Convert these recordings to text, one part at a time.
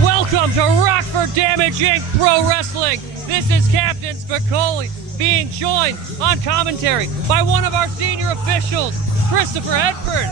Welcome to Rockford Damage Inc. Pro Wrestling. This is Captain Spicoli being joined on commentary by one of our senior officials, Christopher Hedford.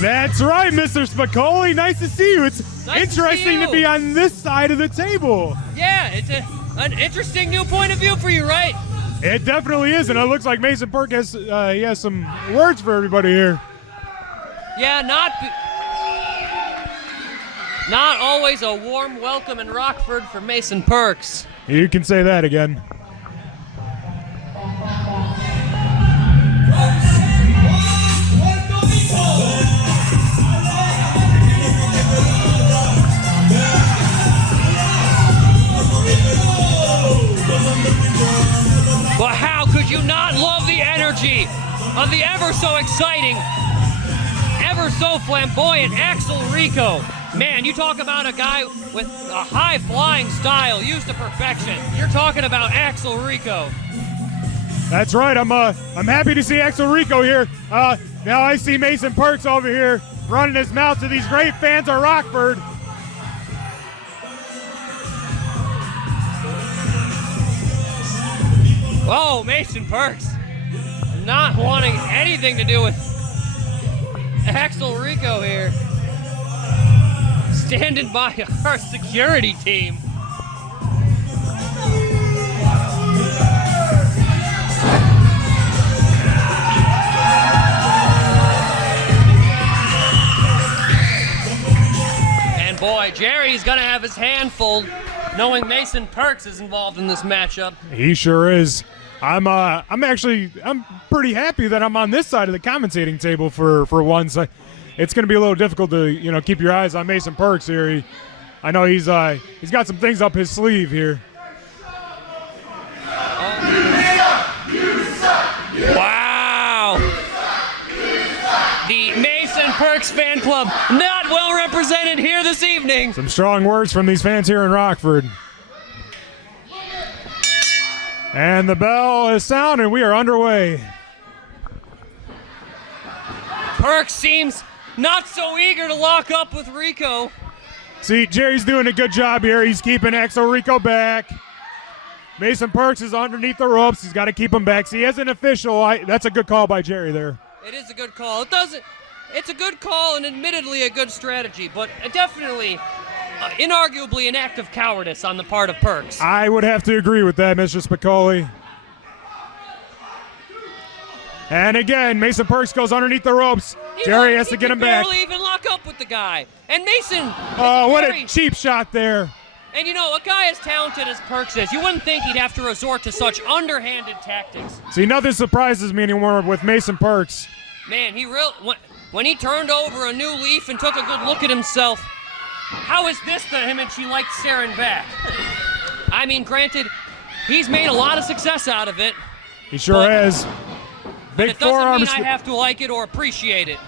That's right, Mr. Spicoli. Nice to see you. It's nice interesting to be on this side of the table. Yeah, it's an interesting new point of view for you, right? It definitely is, and it looks like Mason Perk has he has some words for everybody here. Yeah, not always a warm welcome in Rockford for Mason Percs. You can say that again. But how could you not love the energy of the ever so exciting, ever so flamboyant Axel Rico? Man, you talk about a guy with a high-flying style used to perfection. You're talking about Axel Rico. That's right. I'm happy to see Axel Rico here. Now I see Mason Perks over here running his mouth to these great fans of Rockford. Oh, Mason Perks not wanting anything to do with Axel Rico here. Standing by our security team. And boy, Jerry's gonna have his hand full knowing Mason Perks is involved in this matchup. He sure is. I'm pretty happy that I'm on this side of the commentating table for once. It's going to be a little difficult to, keep your eyes on Mason Perks here. I know he's got some things up his sleeve here. Wow! The Mason Perks fan club not well represented here this evening. Some strong words from these fans here in Rockford. And the bell is sounding. We are underway. Perks seems not so eager to lock up with Rico. See, Jerry's doing a good job here. He's keeping Axel Rico back. Mason Perks is underneath the ropes. He's got to keep him back. See, as an official, that's a good call by Jerry there. It is a good call. It's a good call and admittedly a good strategy, but definitely, inarguably an act of cowardice on the part of Perks. I would have to agree with that, Mr. Spicoli. And again, Mason Perks goes underneath the ropes. Jerry has to get him back. He barely even lock up with the guy. And Mason. Oh, what a cheap shot there. And a guy as talented as Perks is, you wouldn't think he'd have to resort to such underhanded tactics. See, nothing surprises me anymore with Mason Perks. Man, when he turned over a new leaf and took a good look at himself, how is this the image he liked staring back? I mean, granted, he's made a lot of success out of it. He sure has. Big forearms. I have to like it or appreciate it.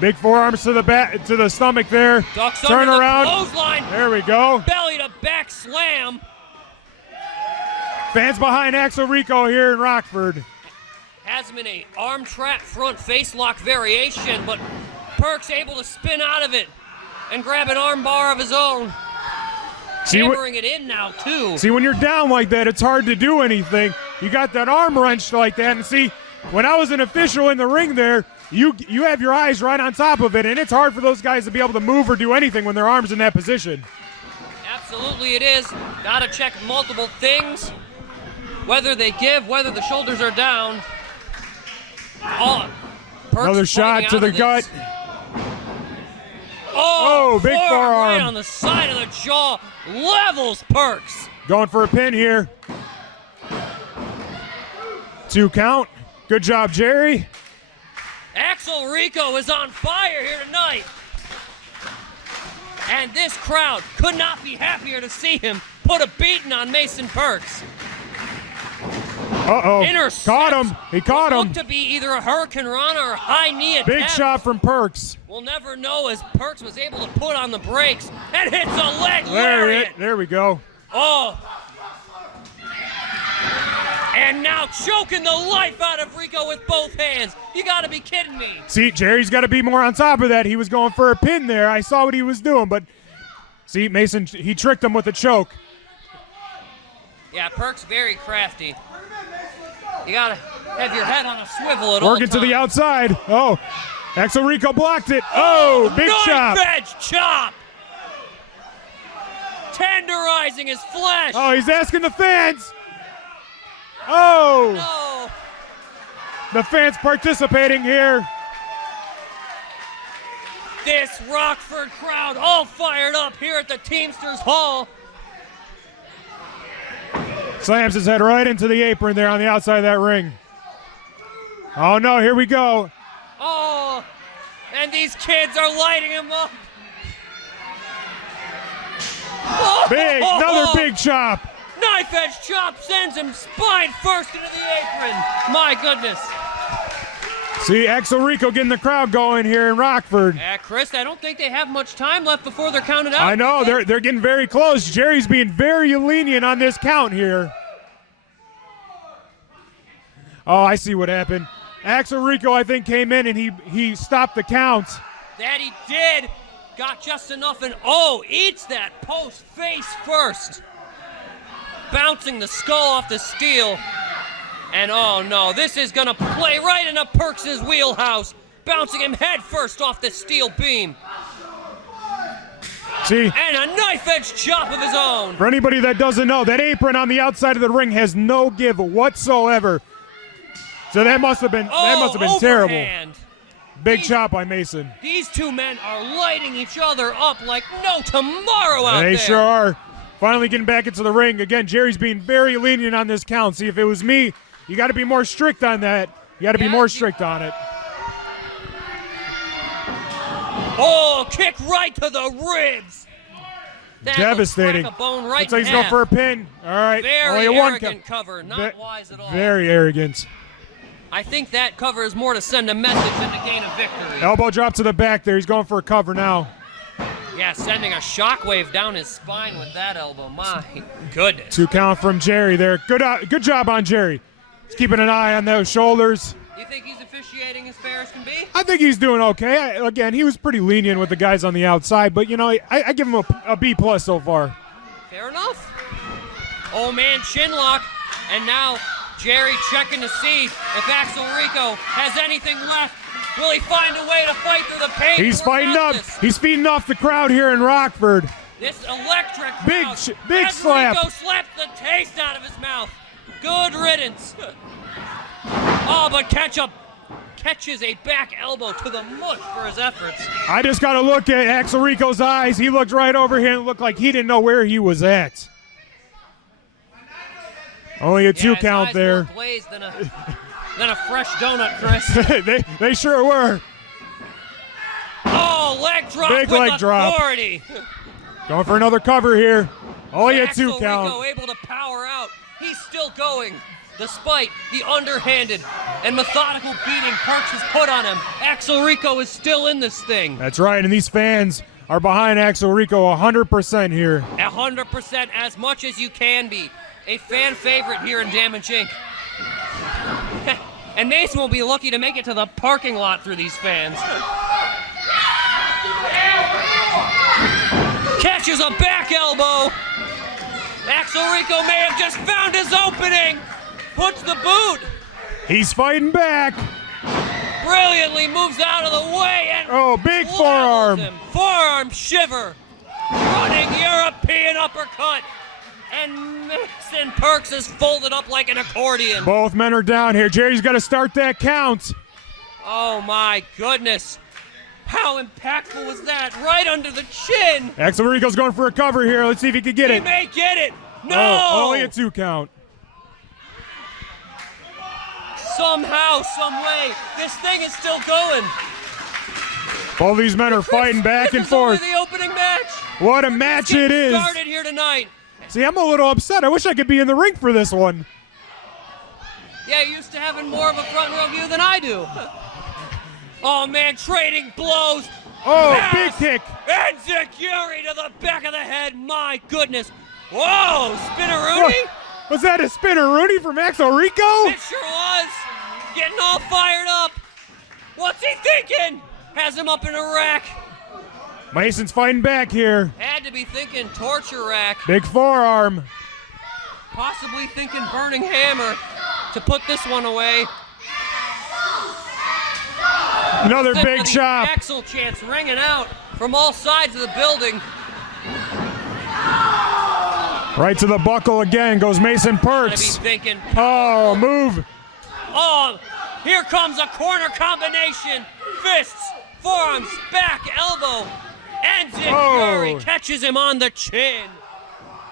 Big forearms to the stomach there. Ducks Turn under around. The clothesline. There we go. Belly to back slam. Fans behind Axel Rico here in Rockford. Has him in a arm trap front face lock variation, but Perks able to spin out of it and grab an arm bar of his own. Hammering it in now, too. See, when you're down like that, it's hard to do anything. You got that arm wrenched like that, and see, when I was an official in the ring there, you have your eyes right on top of it, and it's hard for those guys to be able to move or do anything when their arm's in that position. Absolutely it is. Got to check multiple things. Whether they give, whether the shoulders are down. Another shot to the gut. Oh, big forearm. Right on the side of the jaw. Levels Perks. Going for a pin here. 2 count. Good job, Jerry. Axel Rico is on fire here tonight. And this crowd could not be happier to see him put a beating on Mason Percs. Uh-oh. Intercept. Caught him. He caught him. Looked to be either a Hurricane Rana or a high knee attempt. Big shot from Percs. We'll never know as Percs was able to put on the brakes and hits a leg lariat. There we go. Oh. And now choking the life out of Rico with both hands. You gotta be kidding me. See, Jerry's got to be more on top of that. He was going for a pin there. I saw what he was doing, but see, Mason, he tricked him with a choke. Yeah, Percs very crafty. You gotta have your head on a swivel at all Working times. to the outside. Oh, Axel Rico blocked it. Oh, big chop. Knife edge chop. Tenderizing his flesh. Oh, he's asking the fans. Oh, No. the fans participating here. This Rockford crowd all fired up here at the Teamsters Hall. Slams his head right into the apron there on the outside of that ring. Oh, no, here we go. Oh, and these kids are lighting him up. Big, another big chop. Knife edge chop sends him spine first into the apron. My goodness. See, Axel Rico getting the crowd going here in Rockford. Yeah, Chris, I don't think they have much time left before they're counted out. I know, they're getting very close. Jerry's being very lenient on this count here. Oh, I see what happened. Axel Rico, I think, came in and he stopped the count. That he did. Got just enough and eats that post face first. Bouncing the skull off the steel. And oh no, this is gonna play right into Percs' wheelhouse. Bouncing him head first off the steel beam. See? And a knife edge chop of his own. For anybody that doesn't know, that apron on the outside of the ring has no give whatsoever. So that must have been terrible. Overhand. Big chop by Mason. These two men are lighting each other up like no tomorrow out there. They sure are. Finally getting back into the ring. Again, Jerry's being very lenient on this count. See, if it was me, you got to be more strict on that. You got to be more strict on it. Oh, kick right to the ribs. That Devastating. Looks like a bone right Looks like he's in going half. for a pin. All right. Very only a arrogant cover. Not wise at all. Very arrogant. I think that cover is more to send a message than to gain a victory. Elbow drop to the back there. He's going for a cover now. Yeah, sending a shockwave down his spine with that elbow. My goodness. 2 count from Jerry there. Good job on Jerry. He's keeping an eye on those shoulders. You think he's officiating as fair as can be? I think he's doing okay. Again, he was pretty lenient with the guys on the outside, but, you know, I give him a B+ so far. Fair enough. Oh, man, chin lock. And now Jerry checking to see if Axel Rico has anything left. Will he find a way to fight through the pain? He's fighting up. He's feeding off the crowd here in Rockford. This electric Big crowd. slap. Rico slaps the taste out of his mouth. Good riddance. Oh, but catches a back elbow to the mush for his efforts. I just got to look at Axel Rico's eyes. He looked right over here and looked like he didn't know where he was at. Only a 2 count there. More glazed than a fresh donut, Chris. they sure were. Oh, leg drop Big with leg authority. Going for another cover here. Only a 2 Axel count. Rico able to power out. He's still going, despite the underhanded and methodical beating Percs has put on him. Axel Rico is still in this thing. That's right, and these fans are behind Axel Rico 100% here. 100%, as much as you can be. A fan favorite here in Damage Inc. And Mason will be lucky to make it to the parking lot through these fans. Catches a back elbow. Axel Rico may have just found his opening. Puts the boot. He's fighting back. Brilliantly moves out of the way and big levels forearm. him. Forearm shiver. Running European uppercut. And Mason Percs is folded up like an accordion. Both men are down here. Jerry's got to start that count. Oh my goodness. How impactful was that? Right under the chin. Axel Rico's going for a cover here. Let's see if he can get He it. may get it. No. Oh, only a 2 count. Somehow, some way, this thing is still going. Both these men are fighting back and This is only forth. the opening match. What a match it is. Started here tonight. See, I'm a little upset. I wish I could be in the ring for this one. Yeah, you're used to having more of a front row view than I do. Oh man, trading blows. Oh, Pass. big kick. And Zaguri to the back of the head. My goodness. Whoa, Spinneroonie. Was that a spinner Rooney from Axel Rico? It sure was. Getting all fired up. What's he thinking? Has him up in a rack. Mason's fighting back here. Had to be thinking torture rack. Big forearm. Possibly thinking burning hammer to put this one away. Another Then big the chop. Axel chants ringing out from all sides of the building. Right to the buckle again goes Mason Gotta be Percs. thinking, Oh, move. oh, here comes a corner combination. Fists, forearms, back, elbow, and Zaguri catches him on the chin.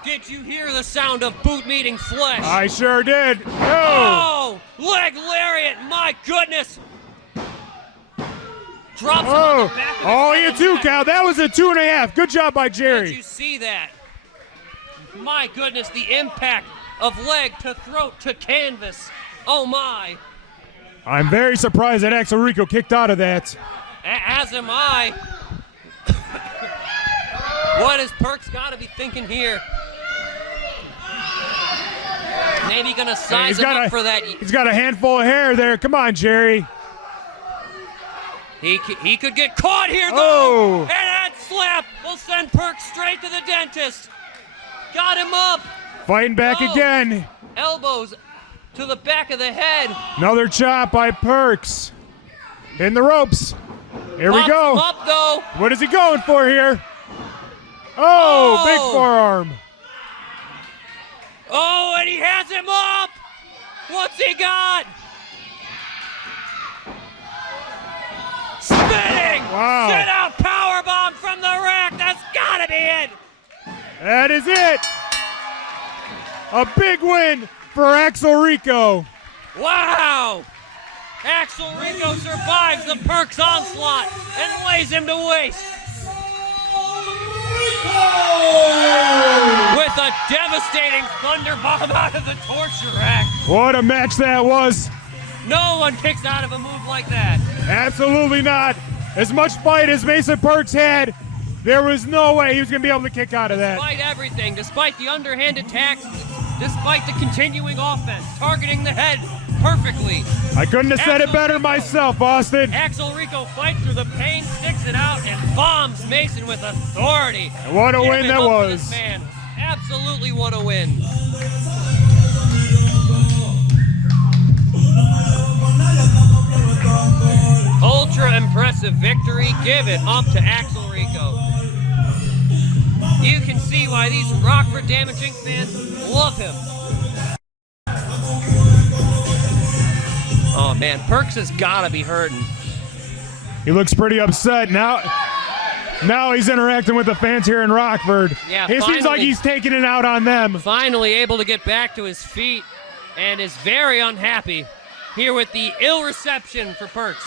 Did you hear the sound of boot meeting flesh? I sure did. Oh. Oh, leg lariat, my goodness. Drops him on Oh, the back of the oh, head. you two count. That was a 2.5. Good job by Did Jerry. you see that? My goodness, the impact of leg to throat to canvas. Oh my. I'm very surprised that Axel Rico kicked out of that. As am I. What has Percs got to be thinking here? Maybe gonna size him up for that. He's got a handful of hair there. Come on, Jerry. He could get caught here though. Oh. And that slap will send Percs straight to the dentist. Got him up. Fighting back Oh. again. Elbows to the back of the head. Another chop by Percs. In the ropes. Here we Pops go. him up though. What is he going for here? Oh, Oh. big forearm. Oh, and he has him up. What's he got? Spinning. Wow. Sit out powerbomb from the rack. That's gotta be it. That is it. A big win for Axel Rico. Wow. Axel Rico survives the Percs onslaught and lays him to waste. With a devastating thunderbomb out of the torture rack. What a match that was. No one kicks out of a move like that. Absolutely not. As much fight as Mason Percs had, there was no way he was going to be able to kick out of that. Despite everything, despite the underhand attacks, despite the continuing offense, targeting the head perfectly. I couldn't have said it Axel better Rico. myself, Austin. Axel Rico fights through the pain, sticks it out, and bombs Mason with authority. What a Give win it that up for was. this man. Absolutely what a win. Ultra impressive victory. Give it up to Axel Rico. You can see why these Rockford Damage Inc. fans love him. Oh man, Percs has gotta be hurting. He looks pretty upset now. Now he's interacting with the fans here in Rockford. Yeah, It seems like finally. he's taking it out on them. Finally able to get back to his feet and is very unhappy here with the ill reception for Percs.